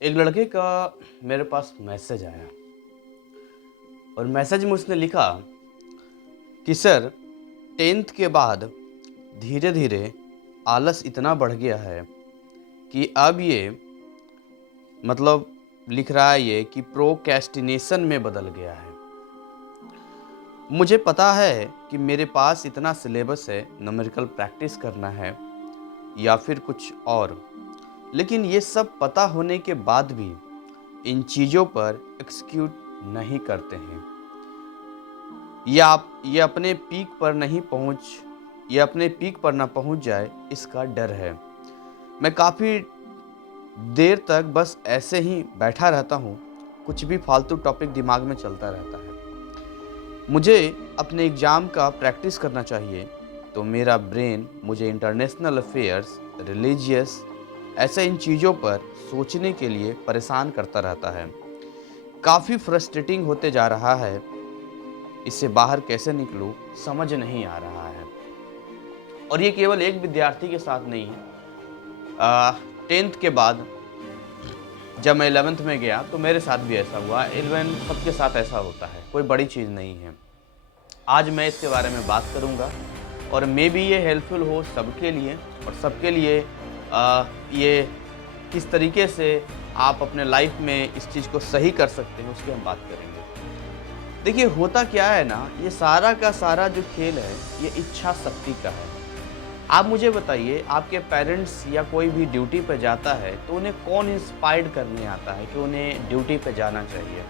एक लड़के का मेरे पास मैसेज आया और मैसेज में उसने लिखा कि सर 10th के बाद धीरे धीरे आलस इतना बढ़ गया है कि अब ये मतलब लिख रहा है ये कि प्रोक्रेस्टिनेशन में बदल गया है। मुझे पता है कि मेरे पास इतना सिलेबस है, न्यूमेरिकल प्रैक्टिस करना है या फिर कुछ और, लेकिन ये सब पता होने के बाद भी इन चीज़ों पर एक्सिक्यूट नहीं करते हैं। ये अपने पीक पर नहीं पहुंच ये अपने पीक पर ना पहुंच जाए, इसका डर है। मैं काफ़ी देर तक बस ऐसे ही बैठा रहता हूँ, कुछ भी फालतू टॉपिक दिमाग में चलता रहता है। मुझे अपने एग्ज़ाम का प्रैक्टिस करना चाहिए, तो मेरा ब्रेन मुझे इंटरनेशनल अफेयर्स, रिलीजियस ऐसे इन चीज़ों पर सोचने के लिए परेशान करता रहता है। काफ़ी फ्रस्ट्रेटिंग होते जा रहा है, इससे बाहर कैसे निकलूं समझ नहीं आ रहा है। और ये केवल एक विद्यार्थी के साथ नहीं है। 10th के बाद जब मैं 11th में गया तो मेरे साथ भी ऐसा हुआ। 11 सबके साथ ऐसा होता है, कोई बड़ी चीज़ नहीं है। आज मैं इसके बारे में बात करूंगा और मे बी ये हेल्पफुल हो सबके लिए, और सबके लिए ये किस तरीके से आप अपने लाइफ में इस चीज़ को सही कर सकते हैं उसकी हम बात करेंगे। देखिए होता क्या है ना, ये सारा का सारा जो खेल है ये इच्छा शक्ति का है। आप मुझे बताइए, आपके पेरेंट्स या कोई भी ड्यूटी पे जाता है तो उन्हें कौन इंस्पायर्ड करने आता है कि उन्हें ड्यूटी पे जाना चाहिए?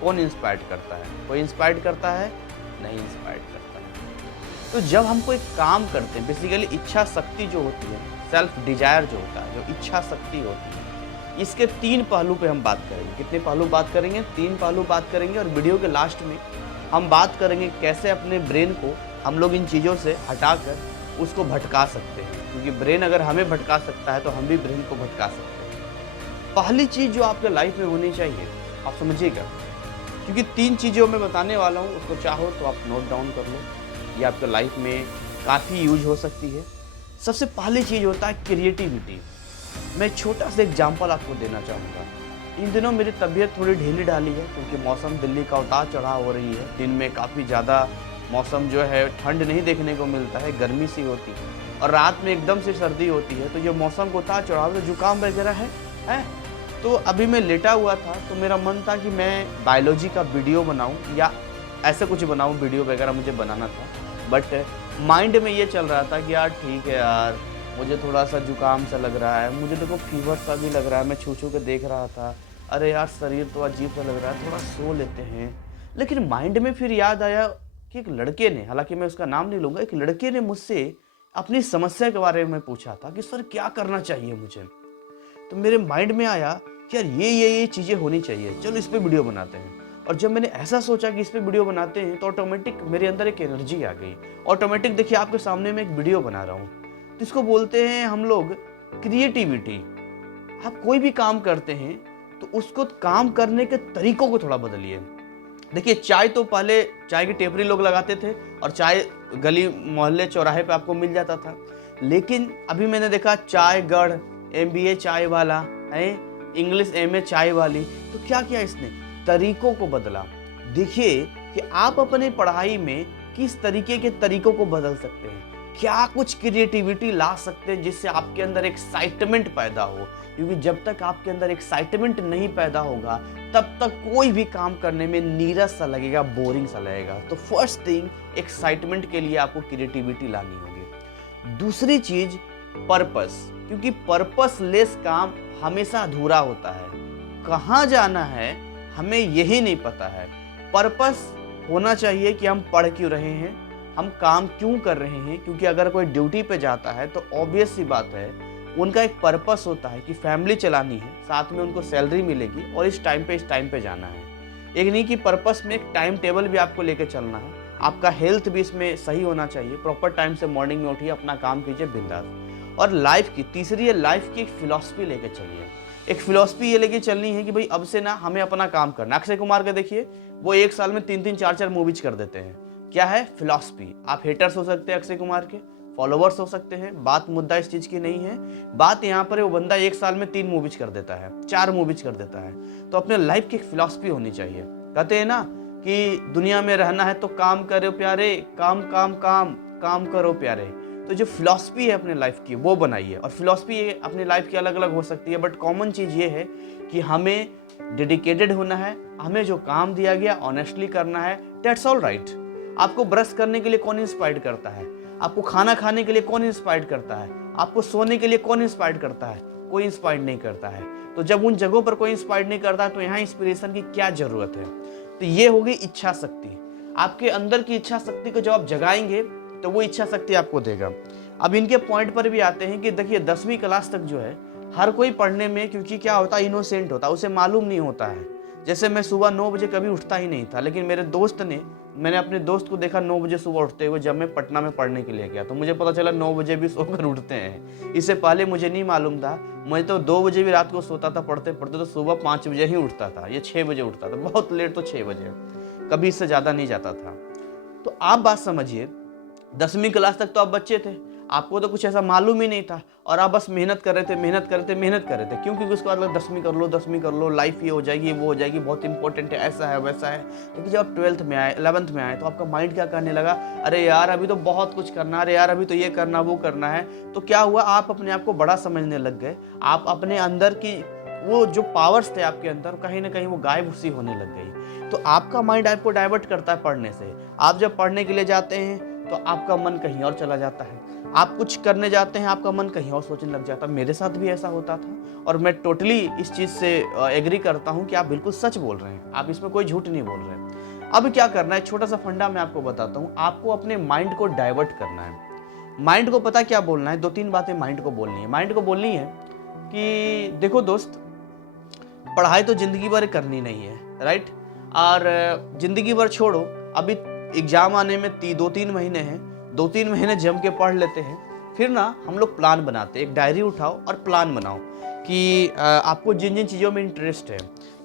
कौन इंस्पायर्ड करता है? कोई इंस्पायर्ड करता है? नहीं इंस्पायर्ड करता है। तो जब हम कोई काम करते हैं, बेसिकली इच्छा शक्ति जो होती है, सेल्फ डिजायर जो होता है, जो इच्छा शक्ति होती है, इसके 3 पहलू पे हम बात करेंगे। कितने पहलू बात करेंगे? 3 पहलू बात करेंगे। और वीडियो के लास्ट में हम बात करेंगे कैसे अपने ब्रेन को हम लोग इन चीज़ों से हटाकर उसको भटका सकते हैं, क्योंकि ब्रेन अगर हमें भटका सकता है तो हम भी ब्रेन को भटका सकते हैं। पहली चीज़ जो आपके लाइफ में होनी चाहिए, आप समझिएगा, क्योंकि 3 चीज़ें मैं बताने वाला हूँ, उसको चाहो तो आप नोट डाउन कर लो, ये आपके लाइफ में काफ़ी यूज हो सकती है। सबसे पहली चीज़ होता है क्रिएटिविटी। मैं छोटा सा एग्जाम्पल आपको देना चाहूँगा। इन दिनों मेरी तबीयत थोड़ी ढीली ढाली है, क्योंकि मौसम दिल्ली का उतार चढ़ाव हो रही है। दिन में काफ़ी ज़्यादा मौसम जो है ठंड नहीं देखने को मिलता है, गर्मी सी होती है, और रात में एकदम से सर्दी होती है। तो जो मौसम को उतार चढ़ाव तो जुकाम वगैरह है। तो अभी मैं लेटा हुआ था तो मेरा मन था कि मैं बायोलॉजी का वीडियो बनाऊं या ऐसे कुछ बनाऊं, वीडियो वगैरह मुझे बनाना था। बट माइंड में ये चल रहा था कि यार ठीक है यार, मुझे थोड़ा सा जुकाम सा लग रहा है, मुझे देखो फीवर सा भी लग रहा है। मैं छू छू के देख रहा था, अरे यार शरीर तो अजीब सा लग रहा है, थोड़ा सो लेते हैं। लेकिन माइंड में फिर याद आया कि एक लड़के ने, हालांकि मैं उसका नाम नहीं लूँगा, एक लड़के ने मुझसे अपनी समस्या के बारे में पूछा था कि सर क्या करना चाहिए मुझे। तो मेरे माइंड में आया कि यार ये चीज़ें होनी चाहिए, चलो इस पे वीडियो बनाते हैं। और जब मैंने ऐसा सोचा कि इस पे वीडियो बनाते हैं तो ऑटोमेटिक मेरे अंदर एक एनर्जी आ गई। ऑटोमेटिक देखिए आपके सामने मैं एक वीडियो बना रहा हूँ, तो इसको बोलते हैं हम लोग क्रिएटिविटी। आप कोई भी काम करते हैं तो उसको काम करने के तरीकों को थोड़ा बदलिए। देखिए चाय तो पहले चाय की टेपरी लोग लगाते थे और चाय गली मोहल्ले चौराहे पे आपको मिल जाता था। लेकिन अभी मैंने देखा चाय गढ़, एमबीए चाय वाला है, इंग्लिश एमए चाय वाली। तो क्या किया इसने? तरीकों को बदला। देखिए कि आप अपनी पढ़ाई में किस तरीके के तरीकों को बदल सकते हैं, क्या कुछ क्रिएटिविटी ला सकते हैं जिससे आपके अंदर एक्साइटमेंट पैदा हो। क्योंकि जब तक आपके अंदर एक्साइटमेंट नहीं पैदा होगा तब तक कोई भी काम करने में नीरस सा लगेगा, बोरिंग सा लगेगा। तो फर्स्ट थिंग, एक्साइटमेंट के लिए आपको क्रिएटिविटी लानी होगी। दूसरी चीज पर्पस, क्योंकि पर्पस लेस काम हमेशा अधूरा होता है। कहाँ जाना है हमें यही नहीं पता है। पर्पस होना चाहिए कि हम पढ़ क्यों रहे हैं, हम काम क्यों कर रहे हैं। क्योंकि अगर कोई ड्यूटी पे जाता है तो ऑब्वियस सी बात है, उनका एक पर्पस होता है कि फैमिली चलानी है, साथ में उनको सैलरी मिलेगी और इस टाइम पे जाना है। एक नहीं कि पर्पस में एक टाइम टेबल भी आपको लेके चलना है, आपका हेल्थ भी इसमें सही होना चाहिए। प्रॉपर टाइम से मॉर्निंग में उठिए, अपना काम कीजिए बिंदास। और लाइफ की तीसरी है, लाइफ की एक फिलॉसफी लेके चलिए। एक फिलॉसफी ये लेके चलनी है कि भाई अब से ना हमें अपना काम करना। अक्षय कुमार का देखिए, वो एक साल में 3-3 4-4 मूवीज कर देते हैं। क्या है? फिलॉसफी। आप हेटर्स हो सकते हैं अक्षय कुमार के, फॉलोवर्स हो सकते हैं, बात मुद्दा इस चीज़ की नहीं है। बात यहाँ पर है वो बंदा 1 साल में 3 मूवीज कर देता है, 4 मूवीज कर देता है। तो अपने लाइफ की एक फिलॉसफी होनी चाहिए। कहते हैं ना कि दुनिया में रहना है तो काम करो प्यारे, काम काम काम काम करो प्यारे। तो जो फिलॉसफी है अपने लाइफ की वो बनाइए। और फिलॉसफी अपनी लाइफ की अलग अलग हो सकती है, बट कॉमन चीज़ ये है कि हमें डेडिकेटेड होना है, हमें जो काम दिया गया ऑनेस्टली करना है। That's all right. आपको ब्रश करने के लिए कौन इंस्पायर्ड करता है? आपको खाना खाने के लिए कौन इंस्पायर्ड करता है? आपको सोने के लिए कौन इंस्पायर्ड करता है? कोई इंस्पायर्ड नहीं करता है। तो जब उन जगहों पर कोई इंस्पायर्ड नहीं करता है तो यहाँ इंस्पिरेशन की क्या जरूरत है? तो ये होगी इच्छा शक्ति। आपके अंदर की इच्छा शक्ति को जब आप जगाएंगे तो वो इच्छा शक्ति आपको देगा। अब इनके पॉइंट पर भी आते हैं कि देखिए 10वीं क्लास तक जो है हर कोई पढ़ने में, क्योंकि क्या होता है, इनोसेंट होता है, उसे मालूम नहीं होता है। जैसे मैं सुबह 9 बजे कभी उठता ही नहीं था, लेकिन मेरे दोस्त ने, मैंने अपने दोस्त को देखा 9 बजे सुबह उठते हुए जब मैं पटना में पढ़ने के लिए गया, तो मुझे पता चला 9 बजे भी सोकर उठते हैं। इससे पहले मुझे नहीं मालूम था। मैं तो 2 बजे भी रात को सोता था पढ़ते पढ़ते, तो सुबह 5 बजे ही उठता था या 6 बजे उठता था, बहुत लेट तो 6 बजे, कभी इससे ज़्यादा नहीं जाता था। तो आप बात समझिए, 10वीं क्लास तक तो आप बच्चे थे, आपको तो कुछ ऐसा मालूम ही नहीं था और आप बस मेहनत कर रहे थे, मेहनत कर रहे थे, मेहनत कर रहे थे। क्योंकि उसके बाद 10वीं कर लो, 10वीं कर लो, लाइफ ये हो जाएगी, वो हो जाएगी, बहुत इंपॉर्टेंट है, ऐसा है वैसा है। लेकिन जब आप 12th में आए, 11th में आए, तो आपका माइंड क्या करने लगा, अरे यार अभी तो बहुत कुछ करना, अरे यार अभी तो ये करना वो करना है। तो क्या हुआ, आप अपने आप को बड़ा समझने लग गए। आप अपने अंदर की वो जो पावर्स थे आपके अंदर, कहीं ना कहीं वो गायब सी होने लग गई। तो आपका माइंड आपको डाइवर्ट करता है पढ़ने से। आप जब पढ़ने के लिए जाते हैं तो आपका मन कहीं और चला जाता है। आप कुछ करने जाते हैं, आपका मन कहीं और सोचने लग जाता है। मेरे साथ भी ऐसा होता था और मैं टोटली इस चीज़ से एग्री करता हूँ कि आप बिल्कुल सच बोल रहे हैं, आप इसमें कोई झूठ नहीं बोल रहे हैं। अब क्या करना है, छोटा सा फंडा मैं आपको बताता हूँ। आपको अपने माइंड को डाइवर्ट करना है। माइंड को पता क्या बोलना है, 2-3 बातें माइंड को बोलनी है। माइंड को बोलनी है कि देखो दोस्त, पढ़ाई तो जिंदगी भर करनी नहीं है, राइट। और जिंदगी भर छोड़ो, अभी एग्जाम आने में 2-3 महीने हैं, 2-3 महीने जम के पढ़ लेते हैं। फिर ना हम लोग प्लान बनाते हैं, एक डायरी उठाओ और प्लान बनाओ कि आपको जिन जिन चीज़ों में इंटरेस्ट है,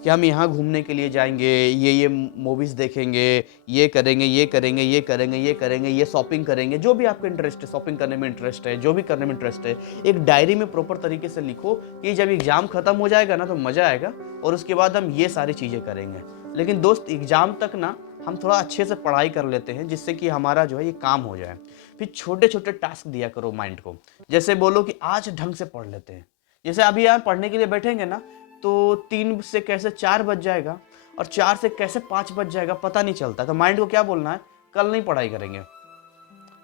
कि हम यहाँ घूमने के लिए जाएंगे, ये मूवीज़ देखेंगे, ये करेंगे, ये करेंगे, ये करेंगे, ये करेंगे, ये शॉपिंग करेंगे, जो भी आपको इंटरेस्ट है, शॉपिंग करने में इंटरेस्ट है, जो भी करने में इंटरेस्ट है, एक डायरी में प्रॉपर तरीके से लिखो कि जब एग्ज़ाम ख़त्म हो जाएगा ना तो मज़ा आएगा और उसके बाद हम ये सारी चीज़ें करेंगे। लेकिन दोस्त, एग्ज़ाम तक ना हम थोड़ा अच्छे से पढ़ाई कर लेते हैं जिससे कि हमारा जो है ये काम हो जाए। फिर छोटे छोटे टास्क दिया करो माइंड को। जैसे बोलो कि आज ढंग से पढ़ लेते हैं। जैसे अभी यार पढ़ने के लिए बैठेंगे ना तो 3 से कैसे 4 बज जाएगा और 4 से कैसे 5 बज जाएगा पता नहीं चलता। तो माइंड को क्या बोलना है, कल नहीं पढ़ाई करेंगे,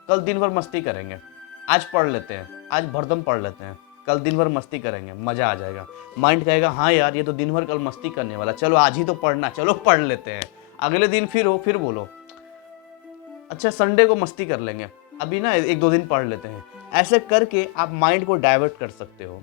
कल दिन भर मस्ती करेंगे। आज पढ़ लेते हैं, आज भरदम पढ़ लेते हैं, कल दिन भर मस्ती करेंगे, मज़ा आ जाएगा। माइंड कहेगा हाँ यार ये तो दिन भर कल मस्ती करने वाला, चलो आज ही तो पढ़ना, चलो पढ़ लेते हैं। अगले दिन फिर हो, फिर बोलो अच्छा संडे को मस्ती कर लेंगे, अभी ना 1-2 दिन पढ़ लेते हैं। ऐसे करके आप माइंड को डाइवर्ट कर सकते हो।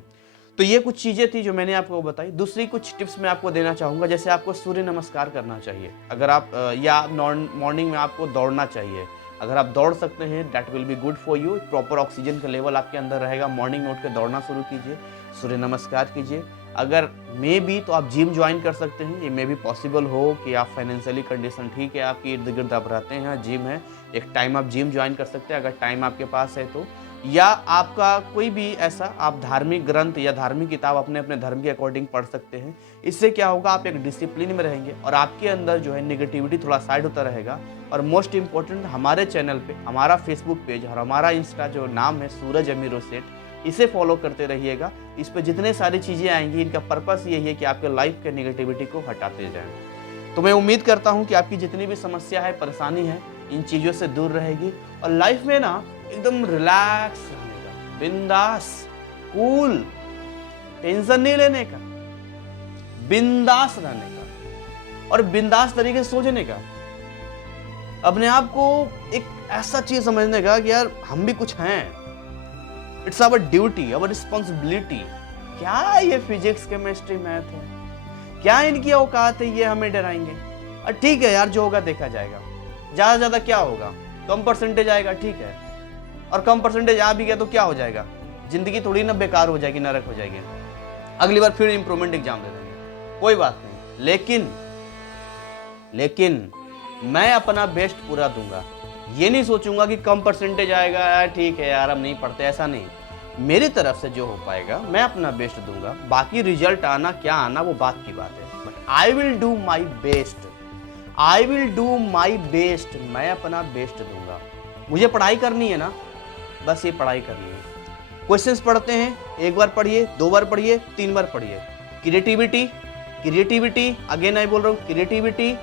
तो ये कुछ चीज़ें थी जो मैंने आपको बताई। दूसरी कुछ टिप्स मैं आपको देना चाहूँगा। जैसे आपको सूर्य नमस्कार करना चाहिए, अगर आप या मॉर्निंग में आपको दौड़ना चाहिए। अगर आप दौड़ सकते हैं that will be good for you. Proper oxygen का लेवल आपके अंदर रहेगा। मॉर्निंग में उठ के दौड़ना शुरू कीजिए, सूर्य नमस्कार कीजिए। अगर मे भी तो आप जिम ज्वाइन कर सकते हैं। ये मे भी पॉसिबल हो कि आप फाइनेंशियली कंडीशन ठीक है, आपकी इर्द गिर्द आप रहते हैं, जिम है, एक टाइम आप जिम ज्वाइन कर सकते हैं अगर टाइम आपके पास है तो। या आपका कोई भी ऐसा आप धार्मिक ग्रंथ या धार्मिक किताब अपने अपने धर्म के अकॉर्डिंग पढ़ सकते हैं। इससे क्या होगा, आप एक डिसिप्लिन में रहेंगे और आपके अंदर जो है नेगेटिविटी थोड़ा साइड होता रहेगा। और मोस्ट इंपॉर्टेंट, हमारे चैनल पे हमारा फेसबुक पेज और हमारा इंस्टा जो नाम है सूरज अमीर सेठ, इसे फॉलो करते रहिएगा। इस पर जितने सारी चीज़ें आएंगी इनका पर्पस यही है कि आपके लाइफ के नेगेटिविटी को हटाते जाएं। तो मैं उम्मीद करता हूं कि आपकी जितनी भी समस्या है, परेशानी है, इन चीज़ों से दूर रहेगी और लाइफ में ना एकदम रिलैक्स रहने का, बिंदास, कूल, टेंशन नहीं लेने का, बिंदास रहने का और बिंदास तरीके से सोचने का। अपने आप को एक ऐसा चीज समझने का कि यार हम भी कुछ हैं, it's our duty, our responsibility. क्या ये फिजिक्स केमिस्ट्री मैथ है, क्या इनकी औकात है, ये हमें डराएंगे। और ठीक है यार, जो होगा देखा जाएगा। ज्यादा से ज्यादा क्या होगा, कम परसेंटेज आएगा, ठीक है, और कम परसेंटेज आ भी गया तो क्या हो जाएगा, जिंदगी थोड़ी ना बेकार हो जाएगी, नरक हो जाएगी। अगली बार फिर इंप्रूवमेंट एग्जाम दे देंगे, कोई बात नहीं। लेकिन मैं अपना बेस्ट पूरा दूंगा। ये नहीं सोचूंगा कि कम परसेंटेज आएगा, यार ठीक है यार हम नहीं पढ़ते, ऐसा नहीं। मेरी तरफ से जो हो पाएगा मैं अपना बेस्ट दूंगा, बाकी रिजल्ट आना क्या आना वो बात की बात है, but I will do my best, I will do my best. मैं अपना बेस्ट दूंगा। मुझे पढ़ाई करनी है ना, बस ये पढ़ाई करनी है। क्वेश्चंस पढ़ते हैं, एक बार पढ़िए, 2 बार पढ़िए, 3 बार पढ़िए। क्रिएटिविटी, क्रिएटिविटी, अगेन आई बोल रहा हूँ क्रिएटिविटी,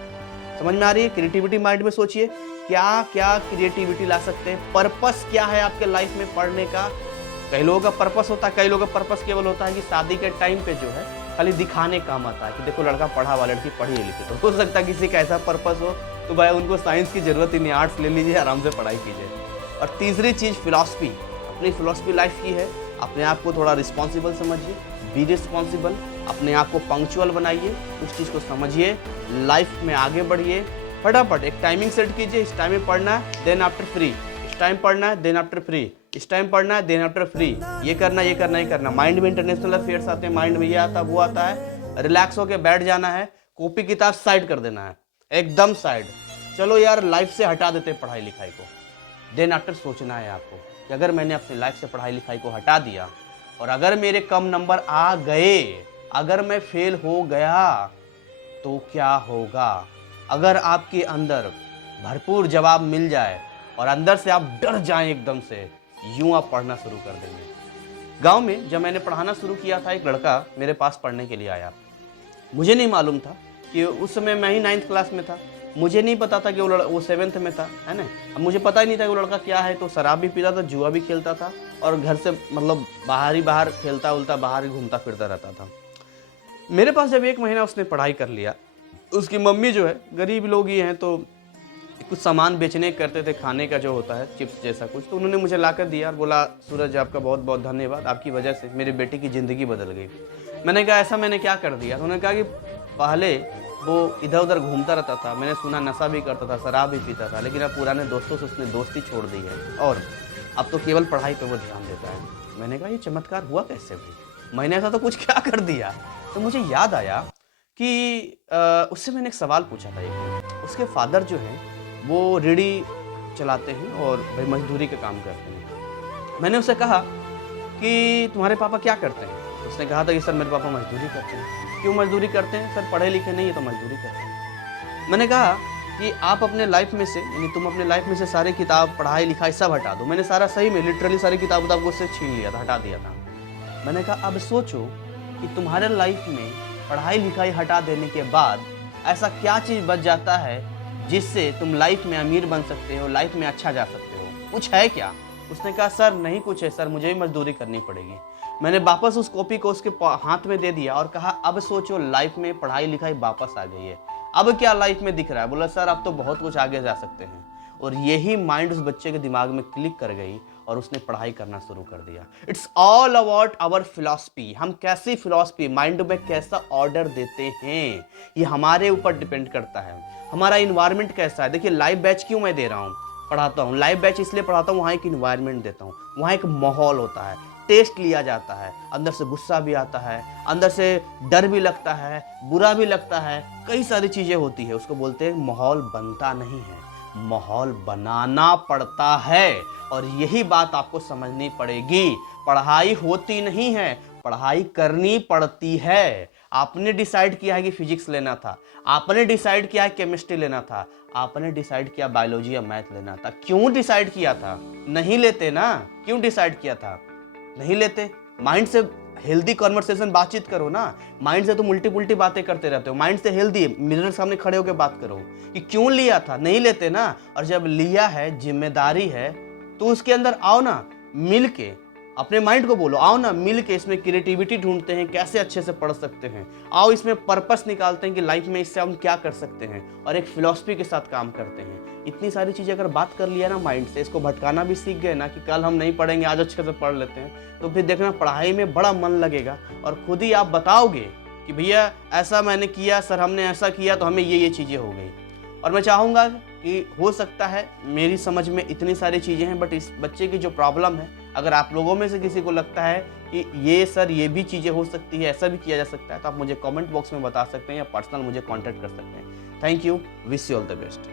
समझ में आ रही है? क्रिएटिविटी माइंड में सोचिए क्या क्या क्रिएटिविटी ला सकते हैं। पर्पस क्या है आपके लाइफ में पढ़ने का? कई लोगों का पर्पस होता है, कई लोगों का पर्पस केवल होता है कि शादी के टाइम पे जो है खाली दिखाने काम आता है कि देखो लड़का पढ़ा हुआ, लड़की पढ़ी लिखी। तो हो सकता है किसी का ऐसा पर्पस हो तो भाई उनको साइंस की जरूरत ही नहीं, आर्ट्स ले लीजिए, आराम से पढ़ाई कीजिए। और तीसरी चीज़ फिलॉसफी, अपनी फिलॉसफी लाइफ की है। अपने आप को थोड़ा रिस्पॉन्सिबल समझिए, बी रिस्पॉन्सिबल, अपने आप को पंक्चुअल बनाइए, उस चीज़ को समझिए, लाइफ में आगे बढ़िए। फटाफट एक टाइमिंग सेट कीजिए, इस टाइम में पढ़ना है देन आफ्टर फ्री, इस टाइम पढ़ना है देन आफ्टर फ्री, इस टाइम पढ़ना है देन आफ्टर फ्री, ये करना ये करना ये करना। माइंड में इंटरनेशनल अफेयर्स आते हैं, माइंड में ये आता वो आता है, रिलैक्स होकर बैठ जाना है, कॉपी किताब साइड कर देना है, एकदम साइड। चलो यार लाइफ से हटा देते पढ़ाई लिखाई को, देन आफ्टर सोचना है आपको कि अगर मैंने अपनी लाइफ से पढ़ाई लिखाई को हटा दिया और अगर मेरे कम नंबर आ गए, अगर मैं फेल हो गया तो क्या होगा? अगर आपके अंदर भरपूर जवाब मिल जाए और अंदर से आप डर जाएं एकदम से, यूं आप पढ़ना शुरू कर देंगे। गांव में जब मैंने पढ़ाना शुरू किया था, एक लड़का मेरे पास पढ़ने के लिए आया। मुझे नहीं मालूम था कि उस समय मैं ही 9th क्लास में था, मुझे नहीं पता था कि वो 7th में था, है ना। अब मुझे पता ही नहीं था कि वो लड़का क्या है। तो शराब भी पीता था, जुआ भी खेलता था और घर से मतलब बाहर खेलता उलता, बाहर ही घूमता फिरता रहता था। मेरे पास जब 1 महीना उसने पढ़ाई कर लिया, उसकी मम्मी जो है गरीब लोग ही हैं तो कुछ सामान बेचने करते थे, खाने का जो होता है चिप्स जैसा कुछ, तो उन्होंने मुझे ला कर दिया और बोला सूरज आपका बहुत बहुत धन्यवाद, आपकी वजह से मेरी बेटी की ज़िंदगी बदल गई। मैंने कहा ऐसा मैंने क्या कर दिया? तो उन्होंने कहा कि पहले वो इधर उधर घूमता रहता था, मैंने सुना नशा भी करता था, शराब भी पीता था, लेकिन अब पुराने दोस्तों से उसने दोस्ती छोड़ दी है और अब तो केवल पढ़ाई पर वो ध्यान देता है। मैंने कहा ये चमत्कार हुआ कैसे भाई? मैंने ऐसा तो कुछ क्या कर दिया? तो मुझे याद आया कि उससे मैंने एक सवाल पूछा था एक। उसके फादर जो हैं वो रेडी चलाते हैं और भाई मजदूरी का काम करते हैं। मैंने उससे कहा कि तुम्हारे पापा क्या करते हैं? उसने कहा था कि सर मेरे पापा मजदूरी करते हैं। क्यों मजदूरी करते हैं? सर पढ़े लिखे नहीं है तो मजदूरी करते हैं। मैंने कहा कि आप अपने लाइफ में से, यानी तुम अपने लाइफ में से सारी किताब पढ़ाई लिखाई सब हटा दो। मैंने सारा सही में लिटरली सारी किताब को उससे छीन लिया था, हटा दिया था। मैंने कहा अब सोचो कि तुम्हारे लाइफ में पढ़ाई लिखाई हटा देने के बाद ऐसा क्या चीज़ बच जाता है जिससे तुम लाइफ में अमीर बन सकते हो, लाइफ में अच्छा जा सकते हो? कुछ है क्या? उसने कहा सर नहीं कुछ है सर, मुझे भी मजदूरी करनी पड़ेगी। मैंने वापस उस कॉपी को उसके हाथ में दे दिया और कहा अब सोचो लाइफ में पढ़ाई लिखाई वापस आ गई है, अब क्या लाइफ में दिख रहा है? बोला सर अब तो बहुत कुछ आगे जा सकते हैं। और यही माइंड उस बच्चे के दिमाग में क्लिक कर गई और उसने पढ़ाई करना शुरू कर दिया। It's all about our philosophy. हम कैसी फिलॉसफी, माइंड में कैसा ऑर्डर देते हैं, ये हमारे ऊपर डिपेंड करता है। हमारा इन्वायरमेंट कैसा है। देखिए लाइव बैच क्यों मैं दे रहा हूँ, पढ़ाता हूँ, लाइव बैच इसलिए पढ़ाता हूँ, वहाँ एक इन्वायरमेंट देता हूँ, वहाँ एक माहौल होता है, टेस्ट लिया जाता है, अंदर से गुस्सा भी आता है, अंदर से डर भी लगता है, बुरा भी लगता है, कई सारी चीज़ें होती है। उसको बोलते हैं माहौल बनता नहीं है, माहौल बनाना पड़ता है। और यही बात आपको समझनी पड़ेगी। पढ़ाई होती नहीं है, पढ़ाई करनी पड़ती है। आपने डिसाइड किया है कि फिजिक्स लेना था, आपने डिसाइड किया है केमिस्ट्री लेना था, आपने डिसाइड किया बायोलॉजी या मैथ लेना था। क्यों डिसाइड किया था? नहीं लेते ना। क्यों डिसाइड किया था? नहीं लेते। माइंड से हेल्दी कॉन्वर्सेशन, बातचीत करो ना। माइंड से तुम उल्टी पुल्टी बातें करते रहते हो। माइंड से हेल्दी मिरर सामने खड़े होकर बात करो कि क्यों लिया था। नहीं लेते ना। और जब लिया है, जिम्मेदारी है, तो उसके अंदर आओ ना, मिल के अपने माइंड को बोलो, आओ ना मिल के इसमें क्रिएटिविटी ढूंढते हैं, कैसे अच्छे से पढ़ सकते हैं। आओ इसमें पर्पस निकालते हैं कि लाइफ में इससे हम क्या कर सकते हैं, और एक फिलॉसफी के साथ काम करते हैं। इतनी सारी चीज़ें अगर बात कर लिया ना माइंड से, इसको भटकाना भी सीख गए ना कि कल हम नहीं पढ़ेंगे, आज अच्छे से पढ़ लेते हैं, तो फिर देखना पढ़ाई में बड़ा मन लगेगा और खुद ही आप बताओगे कि भैया ऐसा मैंने किया सर, हमने ऐसा किया तो हमें ये चीज़ें हो गई। और मैं चाहूँगा कि हो सकता है मेरी समझ में इतनी सारी चीज़ें हैं, बट इस बच्चे की जो प्रॉब्लम है, अगर आप लोगों में से किसी को लगता है कि ये सर ये भी चीज़ें हो सकती है, ऐसा भी किया जा सकता है, तो आप मुझे कमेंट बॉक्स में बता सकते हैं या पर्सनल मुझे कांटेक्ट कर सकते हैं। Thank you, wish you all the best.